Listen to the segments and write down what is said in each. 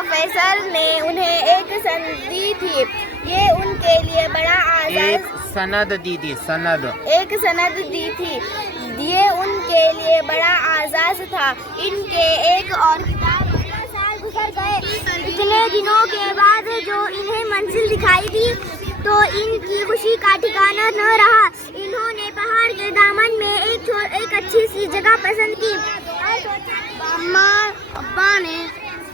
Professor ने उन्हें एक सनद दी थी। ये उनके लिए बड़ा एक सनद दी थी, सनद। एक सनद दी थी। ये उनके लिए बड़ा आजाज था। इनके एक और किताब 15 साल गुजर गए। इतने दिनों के बाद जो इन्हें मंजिल दिखाई दी तो इनकी खुशी का ठिकाना न रहा। इन्होंने पहाड़ के दामन में एक अच्छी सी जगह पसंद की।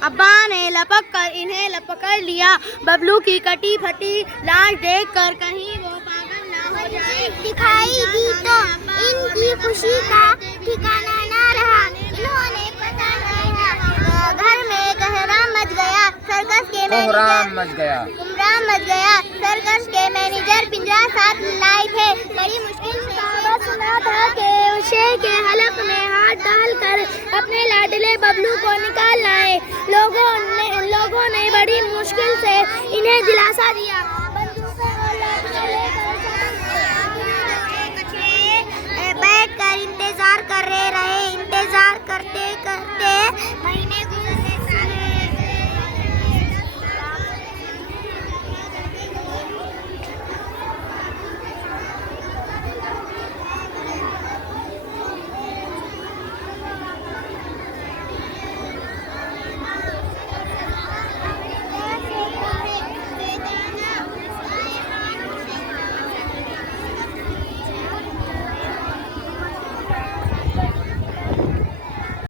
अब्बा ने लपक कर इन्हें लपक कर लिया। बबलू की कटी फटी लाश देख कर कहीं वो पागल ना हो जाए दिखाई दी तो इनकी खुशी का ठिकाना ना रहा। इन्होंने पता नहीं घर में कोहराम मच गया। सर्कस के सर्कस के मैनेजर पिंजरा साथ लाए थे। बड़ी मुश्किल से खबर सुना था कि उसे के हलक में हाथ डालकर अपने लाडले बबलू को निकाल लाए। लोगों ने बड़ी मुश्किल से इन्हें दिलासा दिया। बैठ कर इंतजार कर रहे। इंतजार करते करते